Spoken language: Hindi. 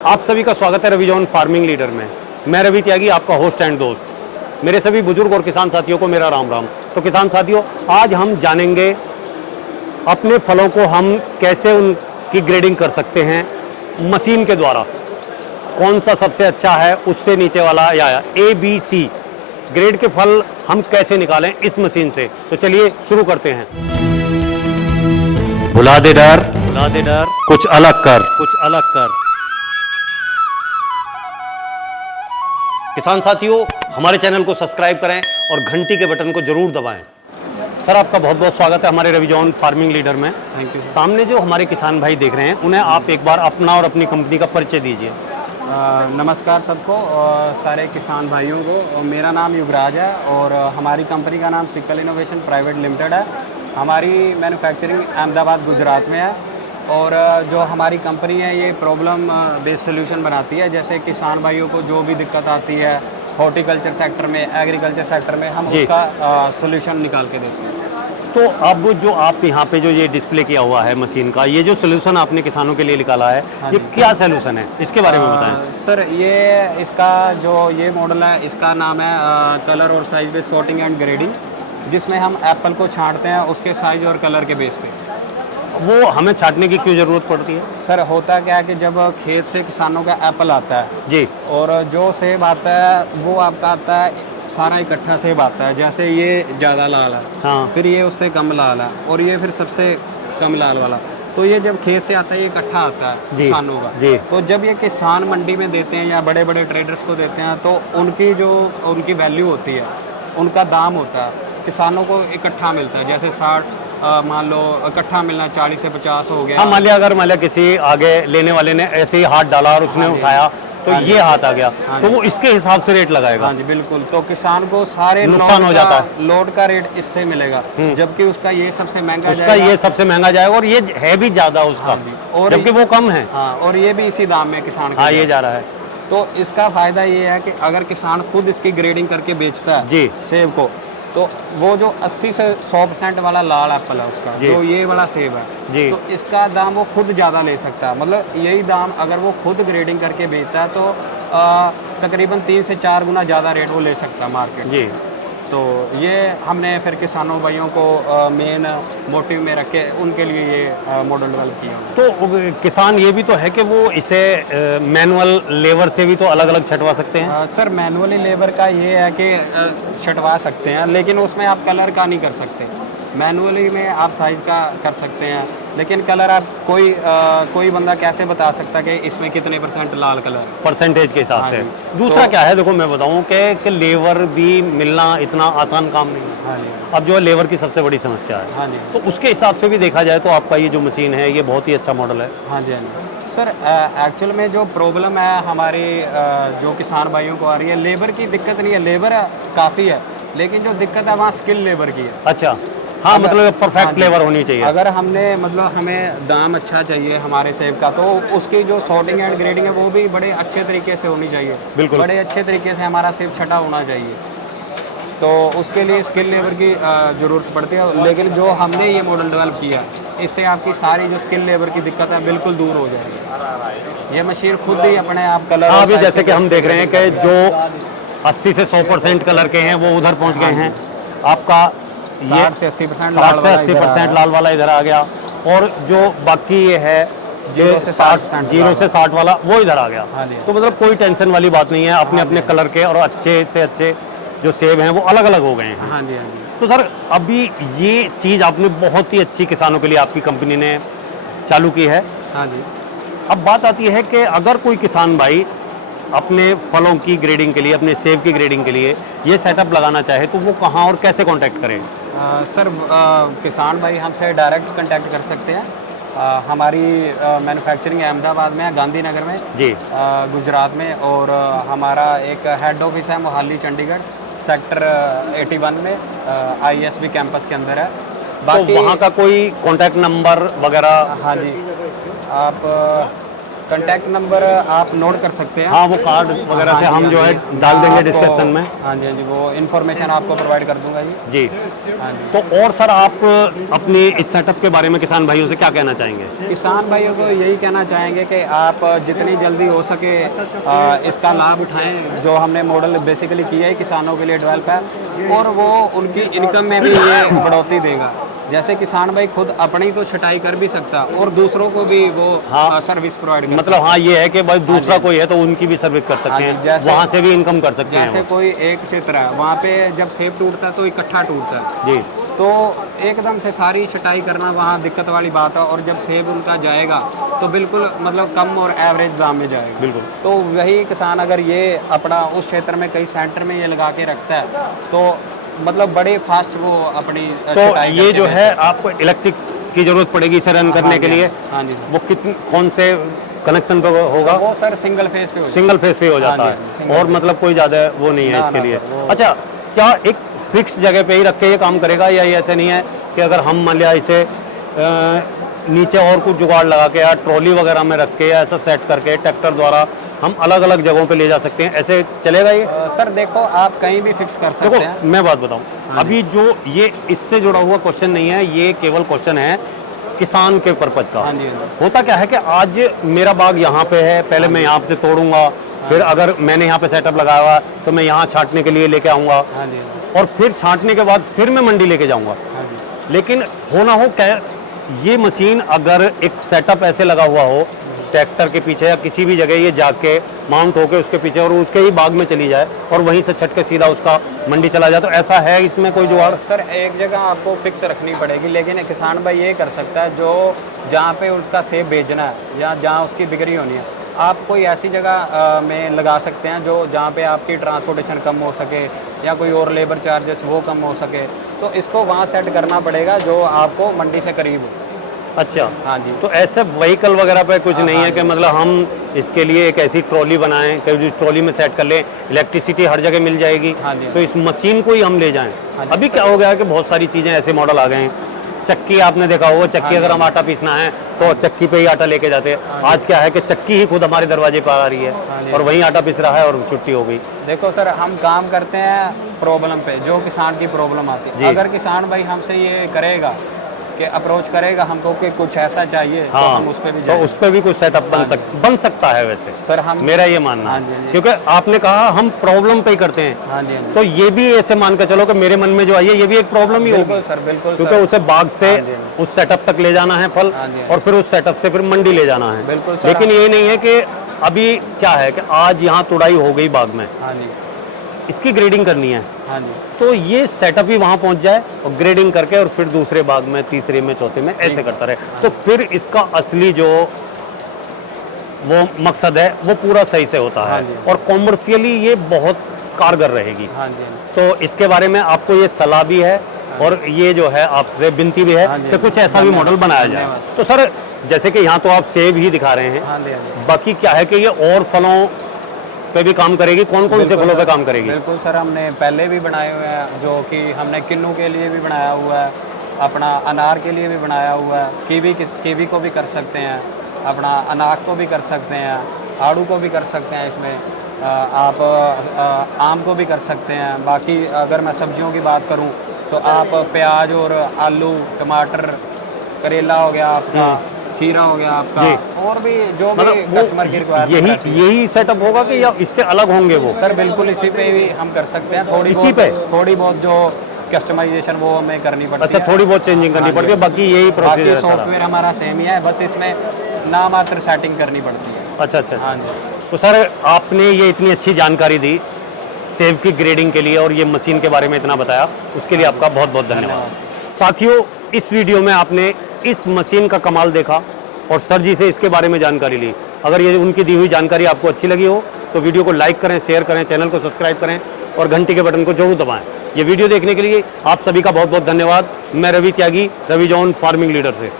आप सभी का स्वागत है रविजॉन फार्मिंग लीडर में। मैं रवि त्यागी, आपका होस्ट एंड दोस्त। मेरे सभी बुजुर्ग और किसान साथियों को मेरा राम राम। तो किसान साथियों, आज हम जानेंगे अपने फलों को हम कैसे उनकी ग्रेडिंग कर सकते हैं मशीन के द्वारा। कौन सा सबसे अच्छा है, उससे नीचे वाला या ABC ग्रेड के फल हम कैसे निकालें इस मशीन से। तो चलिए शुरू करते हैं। भुला दे डर, कुछ अलग कर। किसान साथियों, हमारे चैनल को सब्सक्राइब करें और घंटी के बटन को जरूर दबाएं। सर, आपका बहुत बहुत स्वागत है हमारे रविजॉन फार्मिंग लीडर में। Thank you. सामने जो हमारे किसान भाई देख रहे हैं, उन्हें आप एक बार अपना और अपनी कंपनी का परिचय दीजिए। नमस्कार सबको और सारे किसान भाइयों को। मेरा नाम युवराज है और हमारी कंपनी का नाम सिक्कल इनोवेशन प्राइवेट लिमिटेड है। हमारी मैन्युफैक्चरिंग अहमदाबाद गुजरात में है और जो हमारी कंपनी है ये प्रॉब्लम बेस्ड सोल्यूशन बनाती है। जैसे किसान भाइयों को जो भी दिक्कत आती है हॉर्टिकल्चर सेक्टर में, एग्रीकल्चर सेक्टर में, हम उसका सोल्यूशन निकाल के देते हैं। तो अब जो आप यहाँ पे जो ये डिस्प्ले किया हुआ है मशीन का, ये जो सोल्यूशन आपने किसानों के लिए निकाला है, ये क्या सोल्यूशन है, इसके बारे में बताएं। सर, ये इसका जो ये मॉडल है, इसका नाम है कलर और size based sorting and grading, जिसमें हम एप्पल को छांटते हैं उसके साइज और कलर के बेस पे। वो हमें छांटने की क्यों ज़रूरत पड़ती है? सर, होता क्या है कि जब खेत से किसानों का एप्पल आता है जी, और जो सेब आता है वो आपका आता है सारा इकट्ठा सेब आता है। जैसे ये ज़्यादा लाल है, हाँ, फिर ये उससे कम लाल है और ये फिर सबसे कम लाल वाला। तो ये जब खेत से आता है ये इकट्ठा आता है जी, किसानों का। जी। तो जब ये किसान मंडी में देते हैं या बड़े बड़े ट्रेडर्स को देते हैं तो उनकी जो उनकी वैल्यू होती है, उनका दाम होता है, किसानों को इकट्ठा मिलता है। जैसे 60 मान लो इकट्ठा मिलना 40 से 50 हो गया। हाँ, मान लिया किसी आगे लेने वाले ने ऐसे ही हाथ डाला और उसने हाँ जी, उठाया तो हाँ जी, ये हाथ आ गया, हाँ तो जी। वो इसके हिसाब से रेट लगाएगा। हाँ जी, बिल्कुल। तो किसान को सारे नुकसान हो जाता है। लोड का रेट इससे मिलेगा, जबकि उसका ये सबसे महंगा उसका जाएगा। ये सबसे महंगा जाएगा और ये है भी ज़्यादा उसका, हाँ जी, और जबकि वो कम है। हाँ, और ये भी इसी दाम में किसान को हाँ, ये जाएगा। जा रहा है। तो इसका फायदा ये है कि अगर किसान खुद इसकी ग्रेडिंग करके बेचता है जी, सेब को, तो वो जो 80 से 100% वाला लाल एप्पल है उसका, जी, जो ये वाला सेब है, जी। तो इसका दाम वो खुद ज़्यादा ले सकता है। मतलब यही दाम अगर वो खुद ग्रेडिंग करके बेचता है तो तकरीबन 3 से 4 गुना ज़्यादा रेट वो ले सकता है मार्केट जी। से। तो ये हमने फिर किसानों भाइयों को मेन मोटिव में रख के उनके लिए ये मॉडल डेवलप किया। तो किसान ये भी तो है कि वो इसे मैनुअल लेबर से भी तो अलग अलग छटवा सकते हैं। सर, मैनुअली लेबर का ये है कि छटवा सकते हैं, लेकिन उसमें आप कलर का नहीं कर सकते। मैनुअली में आप साइज का कर सकते हैं, लेकिन कलर आप कोई बंदा कैसे बता सकता कि इसमें कितने % लाल कलर है? परसेंटेज के हिसाब हाँ से। जी। दूसरा तो क्या है, देखो मैं बताऊं कि लेबर भी मिलना इतना आसान काम नहीं है। हाँ जी, अब जो है लेबर की सबसे बड़ी समस्या है, हाँ जी, तो उसके हिसाब से भी देखा जाए तो आपका ये जो मशीन है ये बहुत ही अच्छा मॉडल है। हाँ जी, हाँ जी। सर, एक्चुअल में जो प्रॉब्लम है हमारे जो किसान भाइयों को आ रही है, लेबर की दिक्कत नहीं है। लेबर काफ़ी है, लेकिन जो दिक्कत है वहाँ स्किल लेबर की है। अच्छा, हाँ, मतलब हाँ परफेक्ट जी। लेबर होनी चाहिए। अगर हमने मतलब हमें दाम अच्छा चाहिए हमारे सेब का, तो उसकी जो सॉर्टिंग एंड ग्रेडिंग है वो भी बड़े अच्छे तरीके से होनी चाहिए। बिल्कुल। बड़े अच्छे तरीके से हमारा सेब छटा होना चाहिए। तो उसके लिए स्किल लेबर की ज़रूरत पड़ती है, लेकिन जो हमने ये मॉडल डेवलप किया, इससे आपकी सारी जो स्किल लेबर की दिक्कत है बिल्कुल दूर हो जाएगी। ये मशीन खुद ही अपने आप कलर हाँ, अभी जैसे कि हम देख रहे हैं कि जो 80 से 100% कलर के हैं वो उधर पहुंच गए हैं। आपका 60 से 80% 60 से 80% लाल वाला इधर आ गया, और जो बाकी ये है 0 से 60% 0 से 60 वाला वो इधर आ गया। हाँ जी। तो मतलब कोई टेंशन वाली बात नहीं है, अपने अपने कलर के और अच्छे से अच्छे जो सेब हैं वो अलग अलग हो गए हैं। हाँ जी, हाँ जी। तो सर, अभी ये चीज़ आपने बहुत ही अच्छी किसानों के लिए आपकी कंपनी ने चालू की है। हाँ जी। अब बात आती है कि अगर कोई किसान भाई अपने फलों की ग्रेडिंग के लिए, अपने सेब की ग्रेडिंग के लिए ये सेटअप लगाना चाहे तो वो कहाँ और कैसे कांटेक्ट करें? सर, किसान भाई हमसे डायरेक्ट कांटेक्ट कर सकते हैं। हमारी मैन्युफैक्चरिंग अहमदाबाद में है, गांधीनगर में जी, गुजरात में, और हमारा एक हेड ऑफिस है मोहाली चंडीगढ़ सेक्टर 81 में ISB कैंपस के अंदर है। तो वहाँ का कोई कांटेक्ट नंबर वगैरह? हाँ जी, आप कांटेक्ट नंबर आप नोट कर सकते हैं। हाँ, वो कार्ड वगैरह से हाँ जी, हम जो हाँ है जी। डाल देंगे आपको- डिस्क्रिप्शन में। हाँ जी, हाँ जी, वो इन्फॉर्मेशन आपको प्रोवाइड कर दूंगा जी। जी। हाँ जी। तो और सर आप अपने इस सेटअप के बारे में किसान भाइयों से क्या कहना चाहेंगे? किसान भाइयों को यही कहना चाहेंगे कि आप जितनी जल्दी हो सके इसका लाभ उठाएं। जो हमने मॉडल बेसिकली किया है किसानों के लिए डेवलप है, और वो उनकी इनकम में भी ये बढ़ोतरी देगा। जैसे किसान भाई खुद अपनी तो छटाई कर भी सकता और दूसरों को भी वो हाँ। सर्विस प्रोवाइड कर मतलब हाँ, ये है कि भाई दूसरा हाँ जी। कोई है तो उनकी भी सर्विस कर हाँ सकते जी, हैं, जैसे- वहाँ से भी इनकम कर सकते हैं जैसे वो। कोई एक क्षेत्र है, वहाँ पे जब सेब टूटता है तो इकट्ठा टूटता है, जी। तो एकदम से सारी छटाई करना वहाँ दिक्कत वाली बात है। और जब सेब उनका जाएगा तो बिल्कुल मतलब कम और एवरेज दाम में जाएगा। बिल्कुल। तो वही किसान अगर ये अपना उस क्षेत्र में कई सेंटर में ये लगा के रखता है तो मतलब बड़े फास्ट वो अपनी तो छटाई ये करके जो दे है सकते हैं। आपको इलेक्ट्रिक की जरूरत पड़ेगी इसे रन करने हाँ के जी, लिए। हाँ जी, वो कितने कौन से कनेक्शन पे होगा? वो सर सिंगल फेज पे हो सिंगल फेज पे हो जाता हाँ जी, है, सिंगल और फेज। मतलब कोई ज़्यादा वो नहीं है ना, इसके ना लिए। सर, वो- अच्छा, क्या एक फिक्स जगह पे ही रख के ये काम करेगा, या ये ऐसे नहीं है कि अगर हम मान लिया इसे नीचे और कुछ जुगाड़ लगा के या ट्रॉली वगैरह में रख के या ऐसा सेट करके ट्रैक्टर द्वारा हम अलग अलग जगहों पे ले जा सकते हैं, ऐसे चलेगा ये? सर देखो आप कहीं भी फिक्स कर सकते हैं। देखो मैं बात बताऊं, अभी जो ये इससे जुड़ा हुआ क्वेश्चन नहीं है, ये केवल क्वेश्चन है किसान के पर्पज का। हाँ जी, हाँ जी। होता क्या है कि आज मेरा बाग यहाँ पे है, पहले मैं यहाँ से तोड़ूंगा, फिर अगर मैंने यहाँ पे सेटअप लगाया हुआ तो मैं यहाँ छांटने के लिए लेके आऊँगा, हाँ जी, और फिर छांटने के बाद फिर मैं मंडी लेके जाऊँगा। हाँ जी। लेकिन होना हो क्या, ये मशीन अगर एक सेटअप ऐसे लगा हुआ हो ट्रैक्टर के पीछे या किसी भी जगह ये जाके माउंट होके उसके पीछे और उसके ही बाग में चली जाए और वहीं से छट के सीधा उसका मंडी चला जाए, तो ऐसा है इसमें कोई जुगाड़? सर एक जगह आपको फिक्स रखनी पड़ेगी, लेकिन किसान भाई ये कर सकता है जो जहाँ पे उसका सेब बेचना है या जहाँ उसकी बिक्री होनी है, आप कोई ऐसी जगह में लगा सकते हैं जो जहाँ पे आपकी ट्रांसपोर्टेशन कम हो सके या कोई और लेबर चार्जेस वो कम हो सके, तो इसको वहाँ सेट करना पड़ेगा जो आपको मंडी से करीब हो। अच्छा, हाँ जी। तो ऐसे व्हीकल वगैरह पे कुछ हाँ, नहीं है हाँ कि जी। मतलब हम इसके लिए एक ऐसी ट्रॉली बनाएं कि जिस ट्रॉली में सेट कर लें, इलेक्ट्रिसिटी हर जगह मिल जाएगी, हाँ जी। तो इस मशीन को ही हम ले जाएं। हाँ जी। अभी क्या हो गया है कि बहुत सारी चीज़ें ऐसे मॉडल आ गए हैं, चक्की आपने देखा होगा, चक्की हाँ अगर जी। हम आटा पीसना है तो चक्की पे ही आटा लेके जाते हैं। हाँ जी। आज क्या है कि चक्की ही खुद हमारे दरवाजे पर आ रही हाँ है जी। और वहीं आटा पीस रहा है और छुट्टी हो गई। देखो सर हम काम करते हैं प्रॉब्लम पे, जो किसान की प्रॉब्लम आती जी। है। अगर किसान भाई हमसे ये करेगा कि अप्रोच करेगा हमको कि कुछ ऐसा चाहिए, तो हाँ, हम उस पर भी तो जाएंगे। उस पर भी कुछ सेटअप हाँ जी। बन सकता है वैसे, सर हम मेरा ये मानना हाँ जी, हाँ है, जी। क्योंकि आपने कहा हम प्रॉब्लम पे ही करते हैं, हाँ जी, हाँ जी। तो ये भी ऐसे मान के चलो कि मेरे मन में जो आई है ये भी एक प्रॉब्लम ही बिल्कुल होगी, सर, बिल्कुल क्योंकि सर। उसे बाग से हाँ जी, हाँ जी। उस सेटअप तक ले जाना है फल, हाँ जी, हाँ और फिर उस सेटअप से फिर मंडी ले जाना है। बिल्कुल सर। लेकिन ये नहीं है कि अभी क्या है कि आज यहाँ तुड़ाई हो गई बाग में, हाँ जी, इसकी ग्रेडिंग करनी है, हाँ जी। तो ये सेटअप ही वहाँ पहुँच जाए और ग्रेडिंग करके और फिर दूसरे बाग में, तीसरे में, चौथे में ऐसे करता रहे, तो फिर इसका असली जो वो मकसद है वो पूरा सही से होता है, हाँ जी। और कॉमर्शियली ये बहुत कारगर रहेगी। हाँ जी, हाँ जी। तो इसके बारे में आपको ये सलाह भी है और ये जो है आपसे विनती भी है हाँ जी, कि कुछ ऐसा भी मॉडल बनाया जाए। धन्यवाद। तो सर जैसे कि यहाँ तो आप सेब ही दिखा रहे हैं, हाँ जी, हाँ जी। बाकी क्या है कि ये और फलों पे भी काम करेगी, कौन कौन से बिल्कुल फलों पे सर, काम करेगी? बिल्कुल सर, हमने पहले भी बनाए हुए हैं, जो कि हमने किन्नू के लिए भी बनाया हुआ है, अपना अनार के लिए भी बनाया हुआ है, कीवी को भी कर सकते हैं, अपना अनाक को भी कर सकते हैं, आड़ू को भी कर सकते हैं, इसमें आप आम को भी कर सकते हैं। बाकी अगर मैं सब्जियों की बात करूं तो आप प्याज और आलू, टमाटर, करेला हो गया आपका, खीरा हो गया आपका, जी। और भी जो भी मतलब वो कस्टमर की रिक्वायरमेंट रहती है। यही सेटअप होगा कि या इससे अलग होंगे वो? सर बिल्कुल इसी पे भी हम कर सकते हैं, इसी पे? थोड़ी बहुत जो कस्टमाइजेशन वो हमें करनी पड़ती अच्छा, है। थोड़ी बहुत चेंजिंग करनी हाँ पड़ती है, जी। बाकी यही बाकी प्रोसीजर है सारा। सॉफ्टवेयर हमारा सेम ही है, बस इसमें नामात्र सेटिंग करनी पड़ती है। अच्छा अच्छा अच्छा। हाँ जी। तो सर आपने ये इतनी अच्छी जानकारी दी सेब की ग्रेडिंग के लिए और ये मशीन के बारे में इतना बताया, उसके लिए आपका बहुत बहुत धन्यवाद। साथियों, इस वीडियो में आपने इस मशीन का कमाल देखा और सर जी से इसके बारे में जानकारी ली। अगर ये उनकी दी हुई जानकारी आपको अच्छी लगी हो तो वीडियो को लाइक करें, शेयर करें, चैनल को सब्सक्राइब करें और घंटी के बटन को जरूर दबाएं। ये वीडियो देखने के लिए आप सभी का बहुत बहुत धन्यवाद। मैं रवि त्यागी, रवि जॉन फार्मिंग लीडर से।